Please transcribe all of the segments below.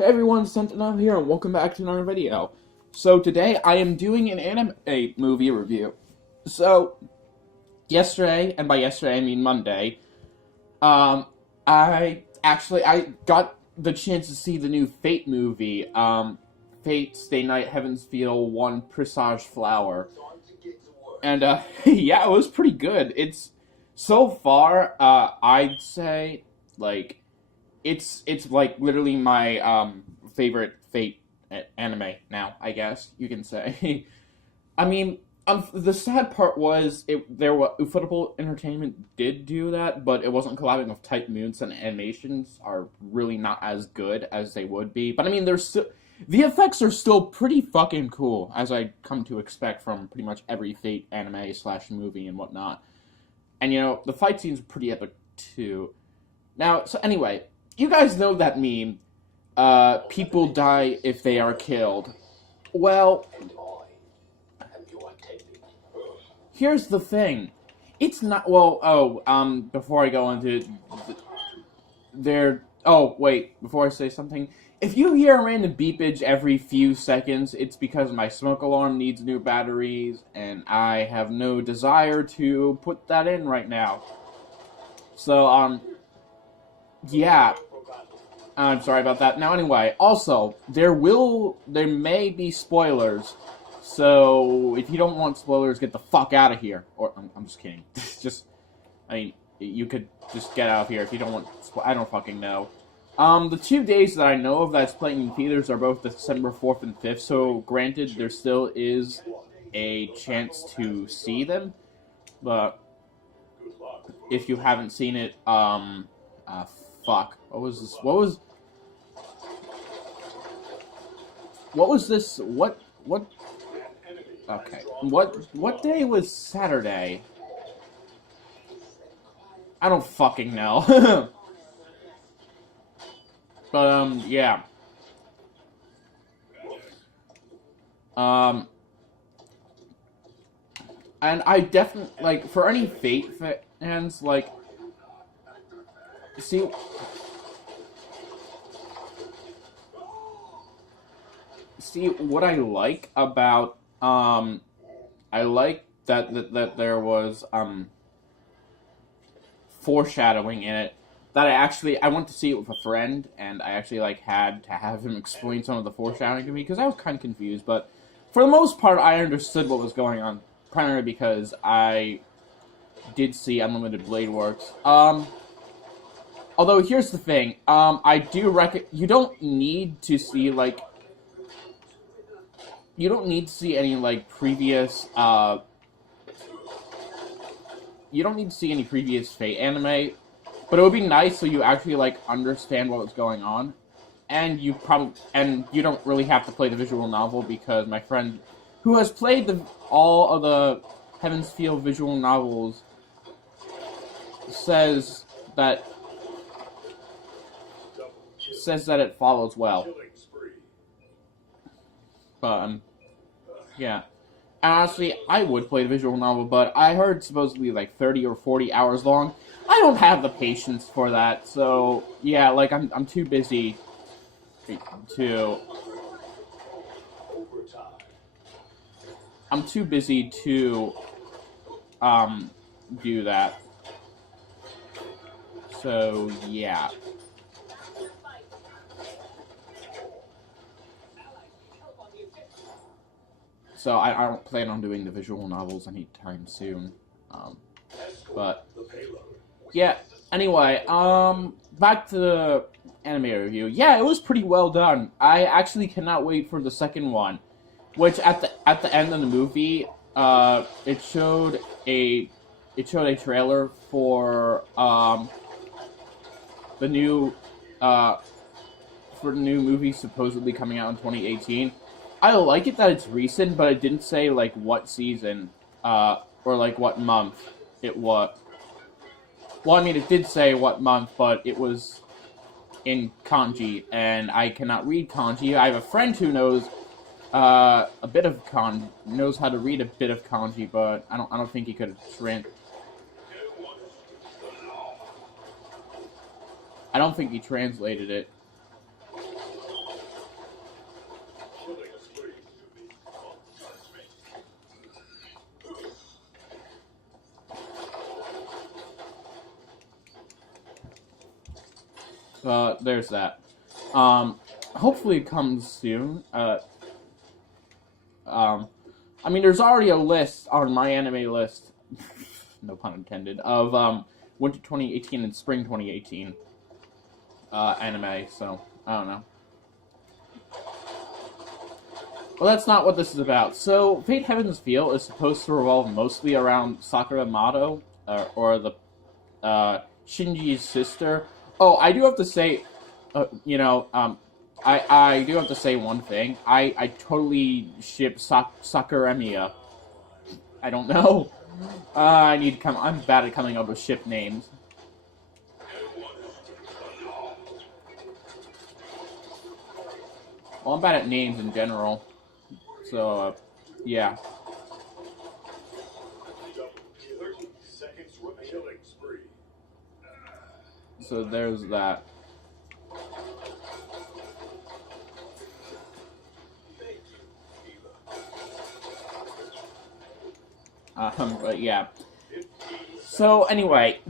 Hey everyone, Sentinel here, and welcome back to another video. So today I am doing an anime movie review. So, yesterday, and by yesterday I mean Monday, I got the chance to see the new Fate movie, Fate Stay Night Heaven's Feel 1 Presage Flower. And, yeah, it was pretty good. So far, I'd say, like, it's like literally my favorite Fate anime now, I guess you can say. I mean, the sad part was Ufotable Entertainment did do that, but it wasn't collabing with Type Moons, and animations are really not as good as they would be. But I mean, the effects are still pretty fucking cool, as I come to expect from pretty much every Fate anime / movie and whatnot. And you know, the fight scenes are pretty epic too. Now, so anyway, you guys know that meme, people die if they are killed. Well, here's the thing. It's not, before I go into before I say something, if you hear a random beepage every few seconds, it's because my smoke alarm needs new batteries, and I have no desire to put that in right now. So, yeah. I'm sorry about that. Now, anyway, also, there may be spoilers, so if you don't want spoilers, get the fuck out of here. Or, I'm just kidding. You could just get out of here if you don't want, I don't fucking know. The 2 days that I know of that's playing in theaters are both December 4th and 5th, so granted, there still is a chance to see them, but if you haven't seen it, fuck. What was this? What was this? What? Okay. What day was Saturday? I don't fucking know. But, yeah. And I definitely, like, for any Fate fans, like, see what I like about I like that there was foreshadowing in it, that I went to see it with a friend, and I actually like had to have him explain some of the foreshadowing to me because I was kind of confused, but for the most part I understood what was going on, primarily because I did see Unlimited Blade Works. Although here's the thing, I do you don't need to see like any like previous you don't need to see any previous Fate anime, but it would be nice so you actually like understand what was going on, and you don't really have to play the visual novel, because my friend who has played all of the Heaven's Feel visual novels says that it follows well. But yeah. And honestly, I would play the visual novel, but I heard it's supposedly like 30 or 40 hours long. I don't have the patience for that, so yeah, like I'm too busy to do that. So yeah. So I don't plan on doing the visual novels anytime soon. But yeah. Anyway, back to the anime review. Yeah, it was pretty well done. I actually cannot wait for the second one, which at the end of the movie, it showed a trailer for the new movie supposedly coming out in 2018. I like it that it's recent, but it didn't say, like, what season, or, like, what month it was. Well, I mean, it did say what month, but it was in kanji, and I cannot read kanji. I have a friend who knows knows how to read a bit of kanji, but I don't think he could I don't think he translated it. there's that. Hopefully it comes soon. I mean, there's already a list on my anime list, no pun intended, of winter 2018 and spring 2018 anime. So I don't know. Well, that's not what this is about. So, Fate Heaven's Feel is supposed to revolve mostly around Sakura Mato, or the Shinji's sister. Oh, I do have to say, I do have to say one thing. I totally ship Sakuremia. I don't know. I'm bad at coming up with ship names. Well, I'm bad at names in general. So, yeah. So there's that. But yeah. So anyway,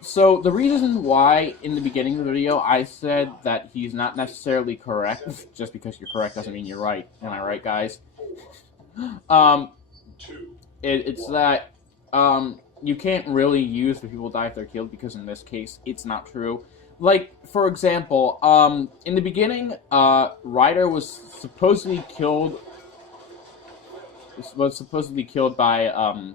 so the reason why in the beginning of the video I said that he's not necessarily correct, just because you're correct doesn't mean you're right. Am I right, guys? It's that you can't really use the people die if they're killed, because in this case it's not true. Like, for example, in the beginning, Ryder was supposedly killed by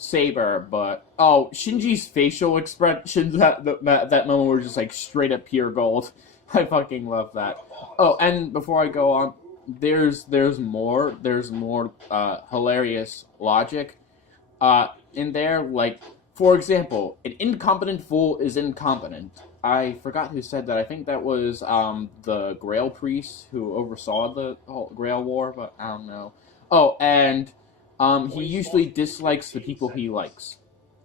Saber, but Shinji's facial expressions that moment were just like straight up pure gold. I fucking love that. Oh, and before I go on, there's more hilarious logic in there. Like, for example, an incompetent fool is incompetent. I forgot who said that. I think that was the Grail priest who oversaw the whole Grail War, but I don't know. Oh, and he usually dislikes the people he likes.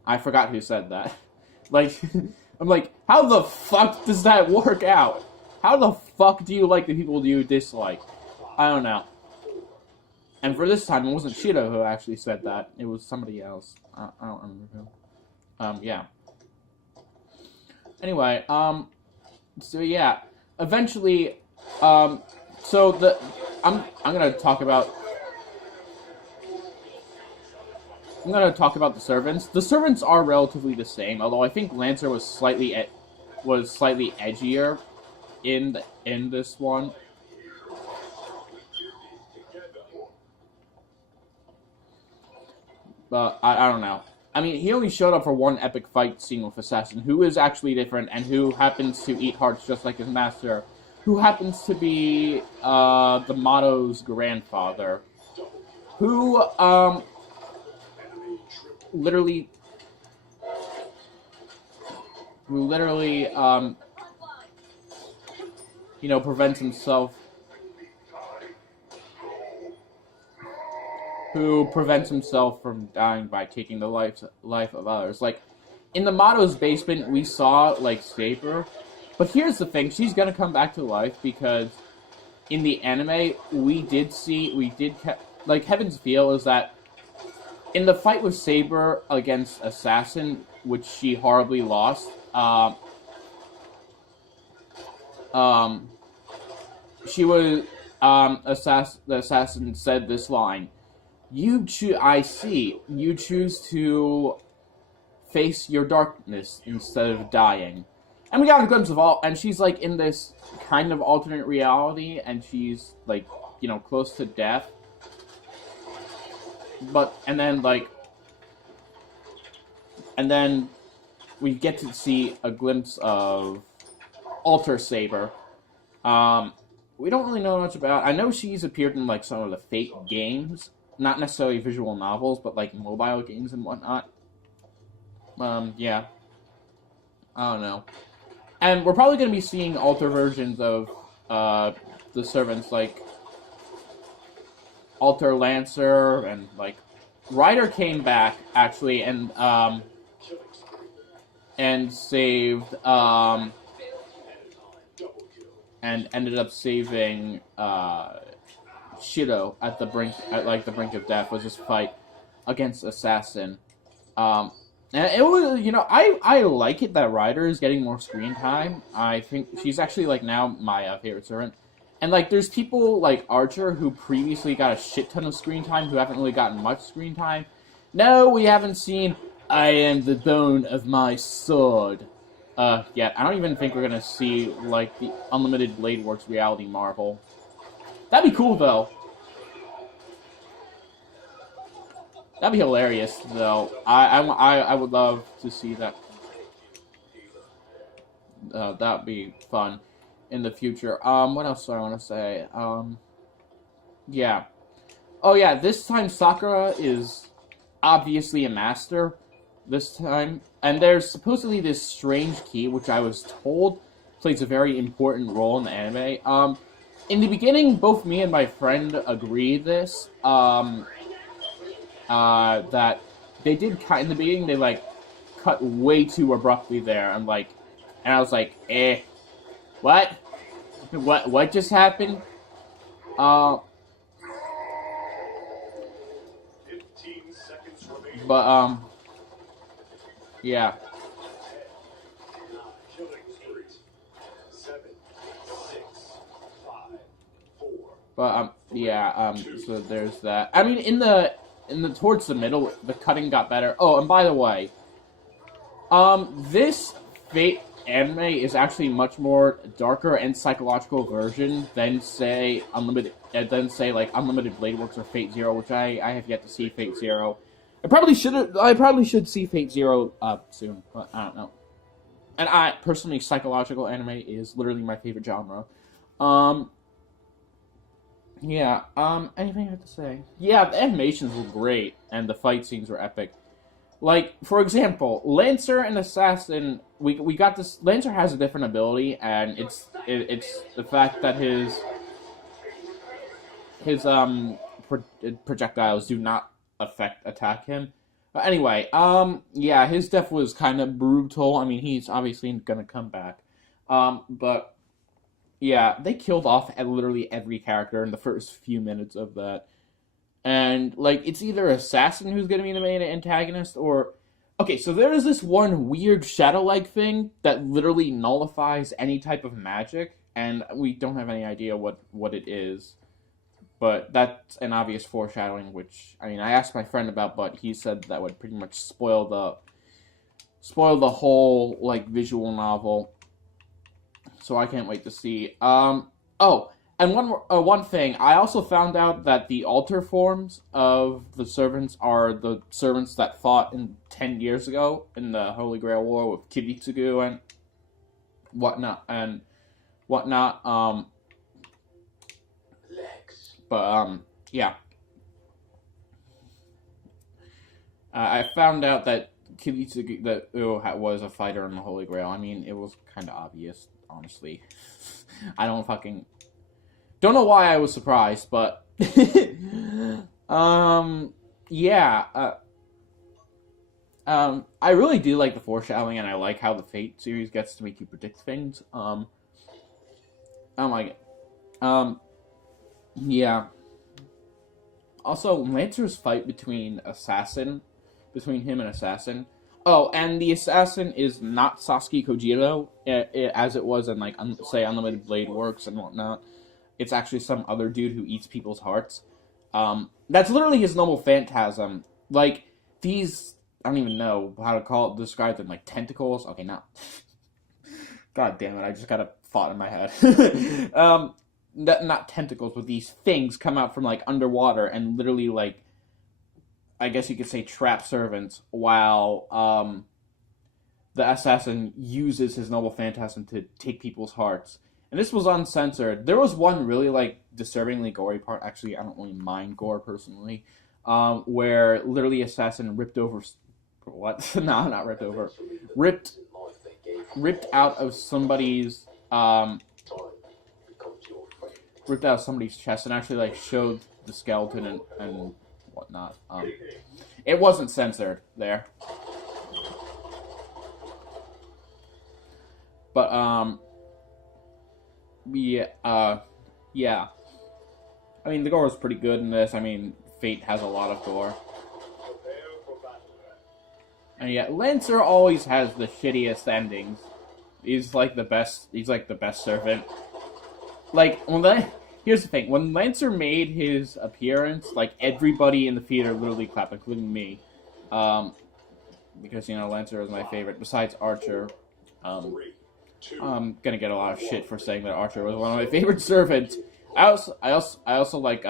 I forgot who said that. Like, I'm like, how the fuck does that work out? How the fuck do you like the people you dislike? I don't know. And for this time, it wasn't Shiro who actually said that. It was somebody else. I don't remember who. Yeah. Anyway, so yeah. Eventually, I'm gonna talk about the servants. The servants are relatively the same, although I think Lancer was slightly edgier in this one. But I don't know. I mean, he only showed up for one epic fight scene with Assassin, who is actually different and who happens to eat hearts just like his master, who happens to be the Mato's grandfather, who literally prevents himself from dying by taking the life of others. Like, in the Mato's basement, we saw, like, Saber. But here's the thing, she's gonna come back to life, because in the anime, Heaven's Feel is that in the fight with Saber against Assassin, which she horribly lost, she was, the Assassin said this line: you choose to face your darkness instead of dying. And we got a glimpse of and she's, like, in this kind of alternate reality, and she's, like, close to death. And then we get to see a glimpse of Alter Saber. We don't really know much about. I know she's appeared in, like, some of the Fate games. Not necessarily visual novels, but, like, mobile games and whatnot. Yeah. I don't know. And we're probably going to be seeing alter versions of the servants, like Alter Lancer, and, like, Ryder came back, actually, and saved, and ended up saving, Shiro at the brink of death, was this fight against Assassin. And it was, I like it that Ryder is getting more screen time. I think she's actually, like, now my favorite servant. And, like, there's people like Archer who previously got a shit ton of screen time who haven't really gotten much screen time. No, we haven't seen I am the bone of my sword yet. I don't even think we're gonna see, like, the Unlimited Blade Works reality Marvel. That'd be cool, though. That'd be hilarious, though. I would love to see that. That'd be fun in the future. What else do I want to say? Yeah. Oh, yeah, this time Sakura is obviously a master. This time. And there's supposedly this strange key, which I was told plays a very important role in the anime. In the beginning, both me and my friend agreed this. That they did cut in the beginning. They like cut way too abruptly there. And I was like, what? What just happened? 15 seconds remaining. But yeah. Killing spree. 7, 6, 5, 4. But yeah. So there's that. I mean, in the towards the middle, the cutting got better. Oh, and by the way, this Fate anime is actually much more darker and psychological version than say Unlimited Blade Works or Fate Zero, which I have yet to see Fate Zero. I probably should see Fate Zero soon, but I don't know. And I personally, psychological anime is literally my favorite genre. Yeah, anything I have to say? Yeah, the animations were great, and the fight scenes were epic. Like, for example, Lancer and Assassin, we got this. Lancer has a different ability, and it's the fact that his projectiles do not attack him. But anyway, yeah, his death was kind of brutal. I mean, he's obviously gonna come back. But yeah, they killed off literally every character in the first few minutes of that. And, like, it's either Assassin who's going to be the main antagonist, or... Okay, so there is this one weird shadow-like thing that literally nullifies any type of magic, and we don't have any idea what it is. But that's an obvious foreshadowing, which, I mean, I asked my friend about, but he said that would pretty much spoil the whole, like, visual novel. So I can't wait to see. Oh, and one thing, I also found out that the alter forms of the servants are the servants that fought 10 years ago in the Holy Grail War with Kiritsugu and whatnot. Yeah. I found out that Kiritsugu was a fighter in the Holy Grail. I mean, it was kind of obvious, honestly. I don't know why I was surprised, but yeah. I really do like the foreshadowing, and I like how the Fate series gets to make you predict things. I like it. Yeah. Also, Lancer's fight between him and Assassin. Oh, and the Assassin is not Sasuke Kojiro, as it was in, like, say, Unlimited Blade Works and whatnot. It's actually some other dude who eats people's hearts. That's literally his normal phantasm. Like, these, I don't even know how to describe them, like, tentacles. Okay, now. God damn it, I just got a thought in my head. Not tentacles, but these things come out from, like, underwater and literally, like, I guess you could say trap servants, while the assassin uses his noble phantasm to take people's hearts. And this was uncensored. There was one really, like, disturbingly gory part. Actually, I don't really mind gore, personally. Where literally Assassin ripped over... What? No, not ripped over. Ripped out of somebody's... ripped out of somebody's chest and actually, like, showed the skeleton and whatnot. It wasn't censored there. But, yeah. I mean, the gore was pretty good in this. I mean, Fate has a lot of gore. And yet, Lancer always has the shittiest endings. He's like the best. He's like the best servant. Like here's the thing: when Lancer made his appearance, like everybody in the theater literally clapped, including me, because Lancer is my favorite. Besides Archer, I'm gonna get a lot of shit for saying that Archer was one of my favorite servants. I also like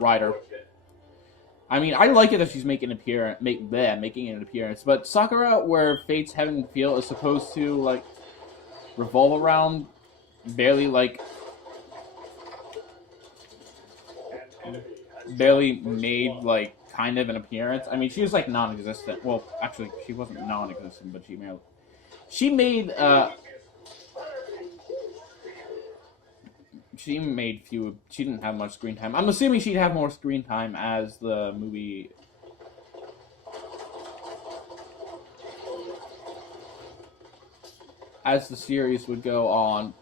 Ryder. I mean, I like it that she's making an appearance, but Sakura, where Fate's Heaven Feel is supposed to like revolve around, barely made like kind of an appearance. I mean, she was like non-existent. Well, actually, she wasn't non-existent, but she made few. She didn't have much screen time. I'm assuming she'd have more screen time as the movie. As the series would go on.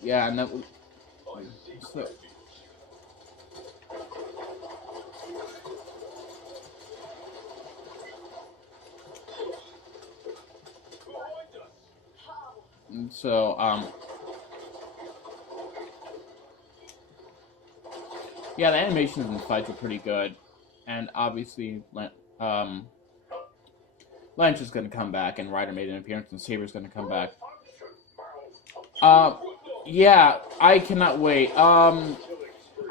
Yeah, and that was so. And so, yeah, the animations in the fights are pretty good, and obviously, Lance is going to come back, and Ryder made an appearance, and Saber's going to come back. Yeah, I cannot wait. I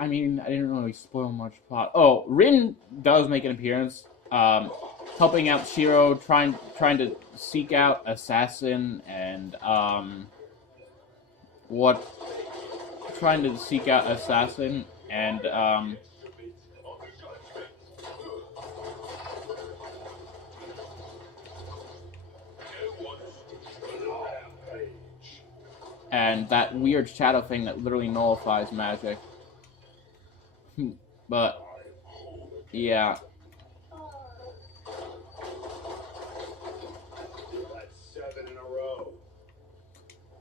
mean, I didn't really spoil much plot. Oh, Rin does make an appearance, helping out Shiro, trying to seek out Assassin, and and that weird shadow thing that literally nullifies magic. But yeah.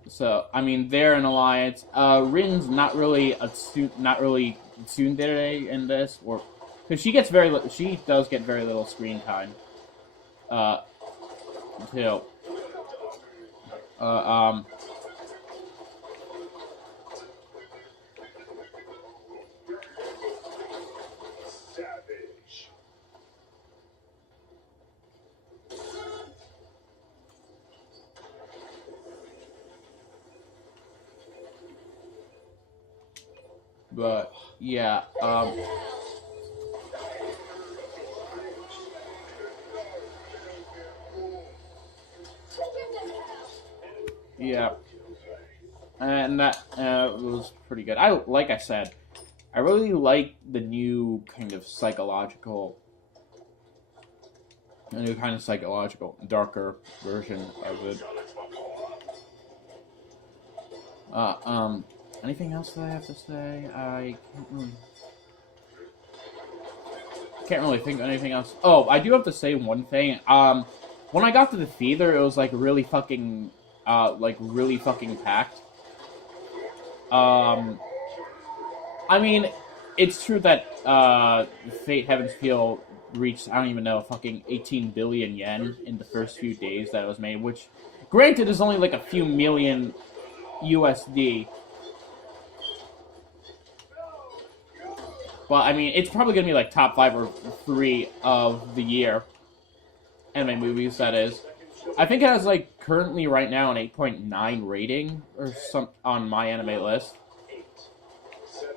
So I mean, they're an alliance. Rin's not really tsundere in this, or because she does get very little screen time. Until but yeah, yeah, and that was pretty good. Like I said, I really like the new kind of psychological, darker version of it. Anything else that I have to say? I can't really think of anything else. Oh, I do have to say one thing. When I got to the theater, it was like really fucking packed. I mean, it's true that Fate Heaven's Feel reached, I don't even know, fucking 18 billion yen in the first few days that it was made, which, granted, is only like a few million USD. But, I mean, it's probably going to be like top 5 or 3 of the year. Anime movies, that is. I think it has, like, currently right now an 8.9 rating or some on my anime list. 8, 7,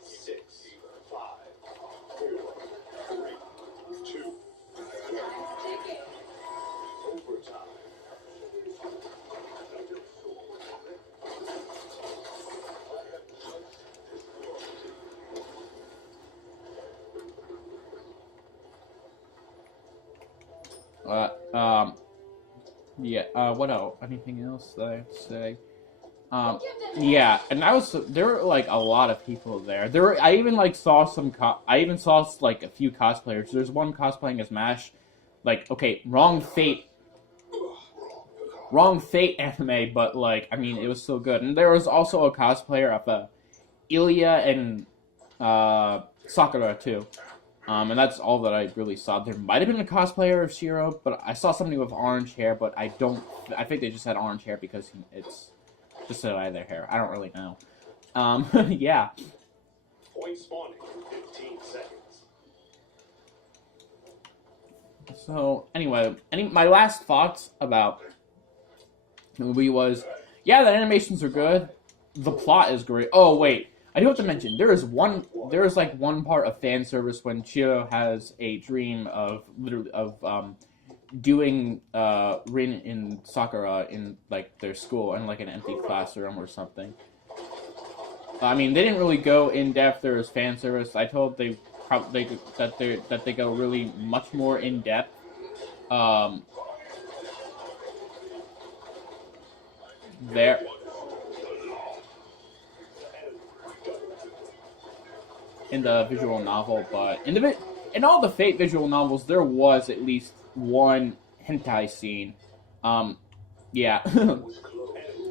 6, 5, 4, 3, 2. Overtime. Yeah. What else? Anything else that I have to say? Yeah, and there were like a lot of people there. I even like saw I even saw like a few cosplayers. There's one cosplaying as Mash. Like, okay, wrong Fate anime, but like, I mean, it was still good. And there was also a cosplayer of Ilya and Sakura too. And that's all that I really saw. There might have been a cosplayer of Shiro, but I saw somebody with orange hair. But I don't. I think they just had orange hair because it's just so I had their hair. I don't really know. Yeah. Point spawning in 15 seconds. So anyway, my last thoughts about the movie was, yeah, the animations are good. The plot is great. Oh wait, I do have to mention there is like one part of fan service when Chio has a dream of doing Rin and Sakura in like their school in like an empty classroom or something. I mean, they didn't really go in depth. There was fan service. I told that they go really much more in depth. There. In the visual novel, but in all the Fate visual novels, there was at least one hentai scene. Yeah,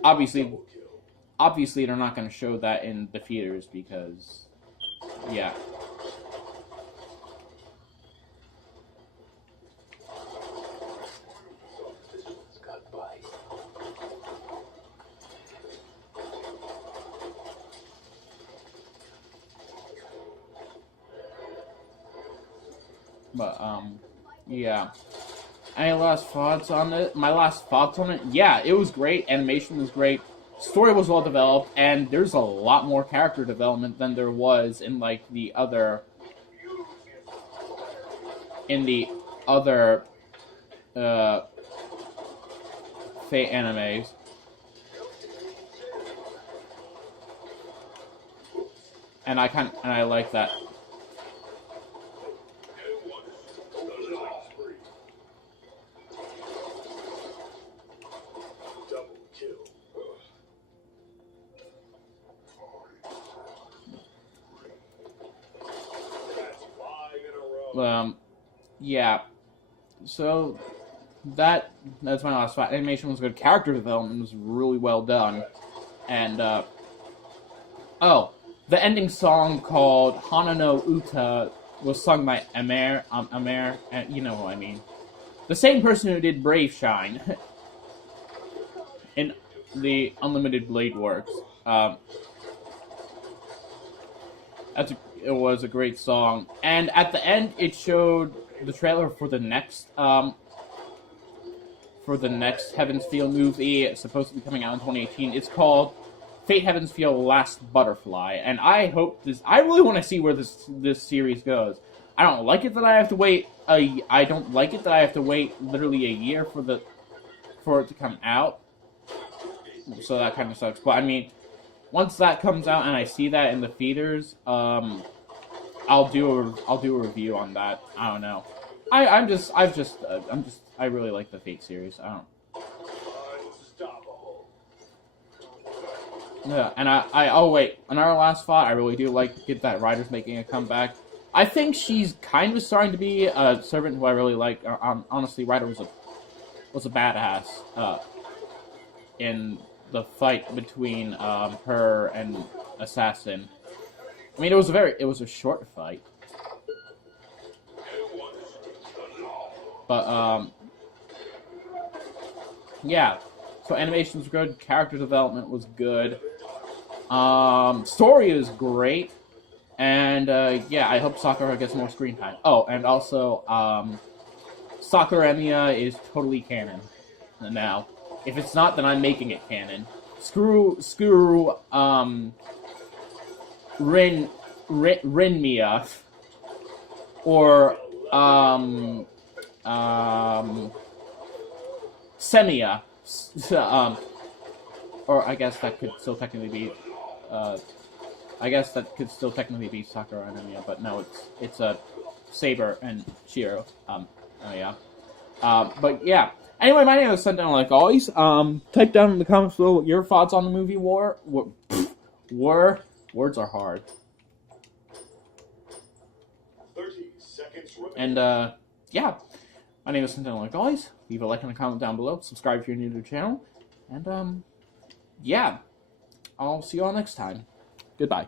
obviously, they're not going to show that in the theaters because, yeah. But yeah. Any last thoughts on it? My last thoughts on it? Yeah, it was great. Animation was great. Story was well developed, and there's a lot more character development than there was in like the other Fate animes. And I like that. Yeah. So that's my last thought. Animation was good. Character development was really well done, and the ending song called Hana no Uta was sung by Amer, and you know who I mean. The same person who did Brave Shine in the Unlimited Blade Works. It was a great song, and at the end, it showed the trailer for the next Heaven's Feel movie. It's supposed to be coming out in 2018. It's called Fate Heaven's Feel Last Butterfly, and I really want to see where this series goes. I don't like it that I have to wait. I don't like it that I have to wait literally a year for it to come out. So that kind of sucks. But I mean, once that comes out and I see that in the theaters, I'll do a review on that. I don't know. I really like the Fate series. I don't. Yeah, and oh wait, another last thought. I really do like that Ryder's making a comeback. I think she's kind of starting to be a servant who I really like. Honestly, Ryder was a badass in the fight between her and Assassin. I mean, it was a short fight, but yeah. So animation was good, character development was good, story is great, and yeah, I hope Sakura gets more screen time. Oh, and also Sakura Emiya is totally canon now. If it's not, then I'm making it canon. Screw Rin Mia or Semia. Or I guess that could still technically be Sakura and Emiya, but no, it's a Saber and Shiro. Oh yeah. But yeah, Anyway, my name is Sentinel, like always. Type down in the comments below your thoughts on the movie War. Words are hard. 30 seconds remaining. And, yeah. My name is Sentinel, like always. Leave a like and a comment down below. Subscribe if you're new to the channel. And, yeah. I'll see you all next time. Goodbye.